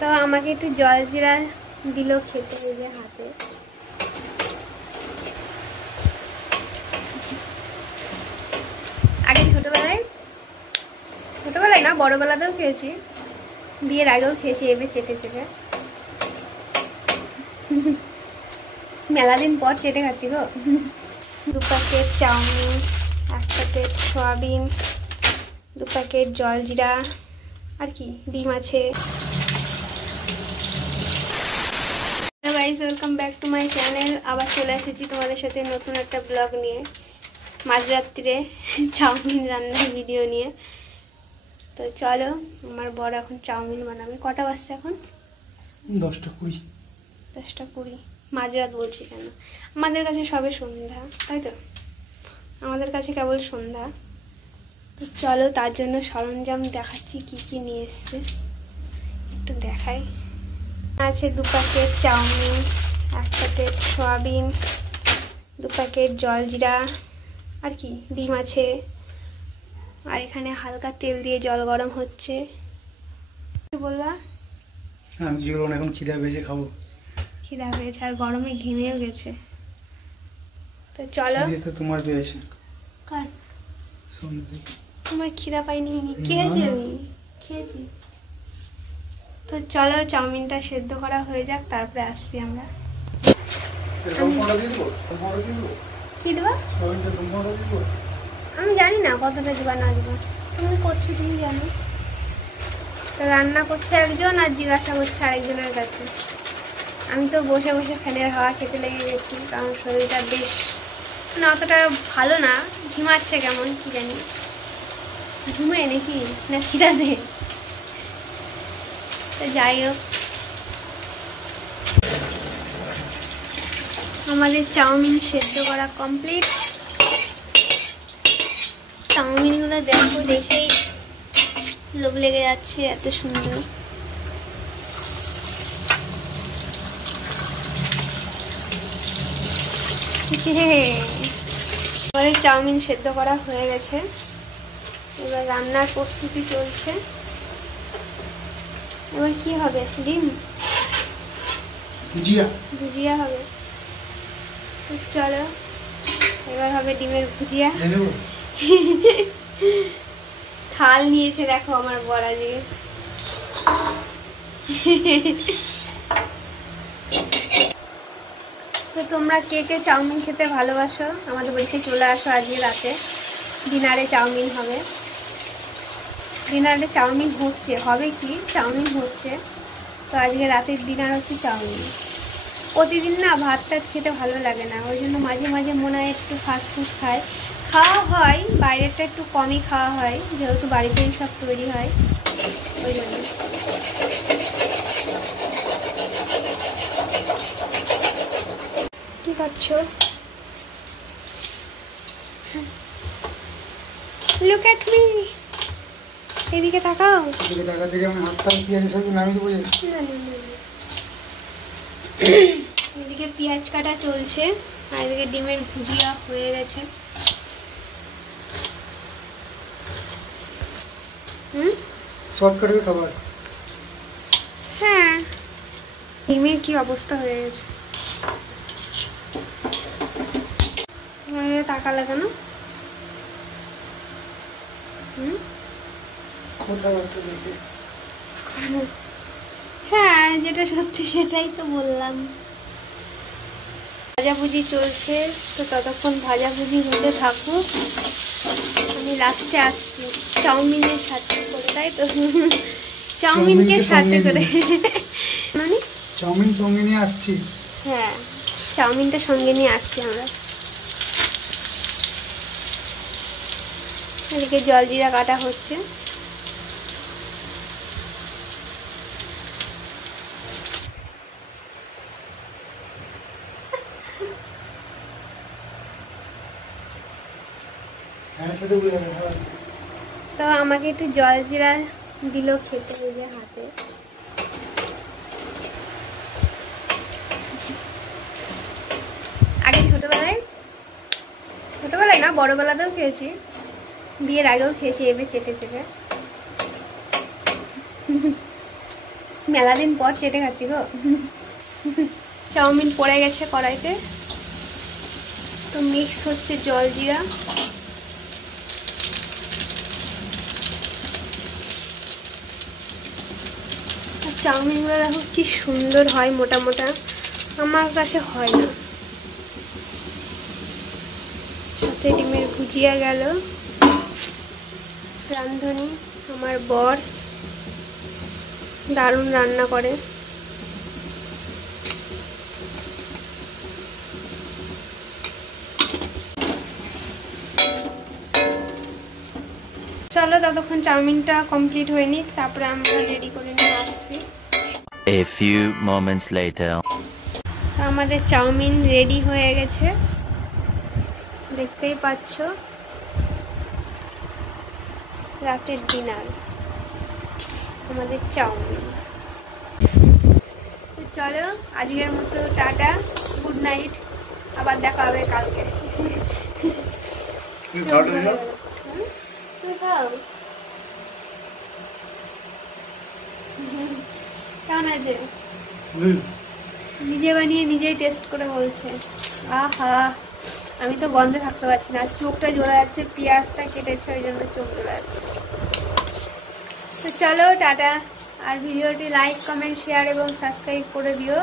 তো আমাকে একটু জলজিরা দিল খেতে, এই যে হাতে। আগে ছোটবেলায় না, বড়বেলাতেও খেয়েছি, বিয়ের আগেও খেয়েছি, এবার চেটে চেটে মেলা দিন পর চেটে খাচ্ছি গো। 2 packet chowmein, 1 packet soybean, 2 packet jaljeera, আর কি ডিম আছে। Guys, welcome back to my channel. আবার চলে এসেছি তোমাদের সাথে নতুন একটা ব্লগ নিয়ে, মাঝরাত্রিরে চাউমিন রান্নার ভিডিও নিয়ে। তো চলো, আমার বড় এখন চাউমিন বানাবে। কটা বাজছে এখন? 10:20। 10:20। মাঝরাত বলছি কেন, আমাদের কাছে সবে সন্ধ্যা, তাই তো? আমাদের কাছে কেবল সন্ধ্যা। তো চলো, তার জন্য সরঞ্জাম দেখাচ্ছি কি কি নিয়ে এসছে, একটু দেখাই। আছে 2 packet chowmein, 1 packet soybean, 2 packet jaljeera, আর কি ডিম আছে। আর এখানে হালকা তেল দিয়ে জল গরম হচ্ছে। কি বলবা? আমি কি বলবো, এখন খিদা পেয়েছে, খাবো। খিদা পেয়েছে আর গরমে ঘেমেও গেছে। তো চলো। তো তোমার পেয়েছে। কার? তোমার খিদা পাইনি? খেয়েছি, আমি খেয়েছি। তো চলো, চাউমিনটা সেদ্ধ করা হয়ে যাক, তারপরে আসছি আমরা। কি দেবা? আমি জানি না কতটা দিবা না দিবা, তুমি করছো তুমি জানো। তো রান্না করছে একজন আর জিজ্ঞাসা করছে আরেকজনের কাছে। আমি তো বসে বসে ফ্যানের হাওয়া খেতে লেগে গেছি, কারণ শরীরটা বেশ মানে অতটা ভালো না, ঝিমাচ্ছে কেমন কি জানি। ঘুমে নাকি না খিদাতে? তো যাই হোক, আমাদের চাউমিন সেদ্ধ করা কমপ্লিট। চাউমিনগুলো দেখো, দেখেই লোভ লেগে যাচ্ছে, এত সুন্দর। আমাদের চাউমিন সেদ্ধ করা হয়ে গেছে, এবার রান্নার প্রস্তুতি চলছে। এবার কি হবে? ডিম ভুজিয়া হবে। চলো, এবার হবে ডিমের ভুজিয়া। থাল নিয়েছে দেখো আমার বড়া দিয়ে। তো তোমরা কে কে চাউমিন খেতে ভালোবাসো আমাদের বাড়িতে চলে আসো। আজকে রাতে ডিনারে চাউমিন হবে। ডিনারে চাউমিন হচ্ছে, হবে কি চাউমিন হচ্ছে। তো আজকে রাতের ডিনার হচ্ছে চাউমিন। প্রতিদিন না ভাত টাত খেতে ভালো লাগে না, ওই জন্য মাঝে মাঝে মনে হয় একটু ফাস্টফুড খাওয়া হয়, বাইরেরটা একটু কমই খাওয়া হয়, যেহেতু বাড়িতেই সব তৈরি হয় ওই জন্য। কি করছো? লুক এট মি, এদিকে তাকাও। এদিকে টাকা থেকে আমি হাতটা পেঁয়াজের সাথে নামিয়ে দেবো। এদিকে পেঁয়াজ কাটা চলছে, আর এদিকে ডিমের ভুজিয়া হয়ে গেছে। শর্টকাটের খাবার। হ্যাঁ, ডিমের কি অবস্থা হয়ে গেছে, টাকা লাগে না। হ্যাঁ, যেটা সত্যি সেটাই তো বললাম। ভাজাভুজি চলছে, তো ততক্ষণ ভাজাভুজি হতে থাকুক, আমি লাস্টে আসছি চাউমিনের সাথে করে, তাই তো? চাউমিনকে সাথে করে মানে চাউমিন সঙ্গে নিয়ে আসছি। হ্যাঁ, চাউমিনটা সঙ্গে নিয়ে আসছি আমরা। এদিকে জলজিরা কাটা হচ্ছে। তো আমাকে একটু জলজিরা দিল খেতে, এই যে হাতে। আগে ছোটবেলায় না, বড়বেলাতেও খেয়েছি, বিয়ের আগেও খেয়েছি, এবার চেটে চেটে মেলা দিন পর চেটে খাচ্ছি গো। চাউমিন পড়ে গেছে কড়াইতে, তো মিক্স হচ্ছে জল জিরা। চাউমিনগুলো দেখো কি সুন্দর হয়, মোটা মোটা, আমার কাছে হয় না। সাথে ডিমের ভুজিয়া গেল। রাঁধুনি আমার বর দারুণ রান্না করে। চলো ততক্ষণ চাউমিনটা কমপ্লিট হয়নি, তারপরে আমরা রেডি করে নিয়ে আসছি। A few moments later. আমাদের চাউমিন রেডি হয়ে গেছে, দেখতেই পাচ্ছ। রাতের ডিনার আমাদের চাউমিন। চলো আজকের মতো টাটা, গুড নাইট, আবার দেখা হবে কালকে। কেমন আছে? নিজে বানিয়ে নিজেই টেস্ট করে বলছে আহা, আমি তো গন্ধে থাকতে পারছি না, চোখটা জ্বলে যাচ্ছে, পেঁয়াজটা কেটেছে ওই জন্য চোখ জ্বলে যাচ্ছে। তো চলো টাটা, আর ভিডিওটি লাইক, কমেন্ট, শেয়ার এবং সাবস্ক্রাইব করে দিও।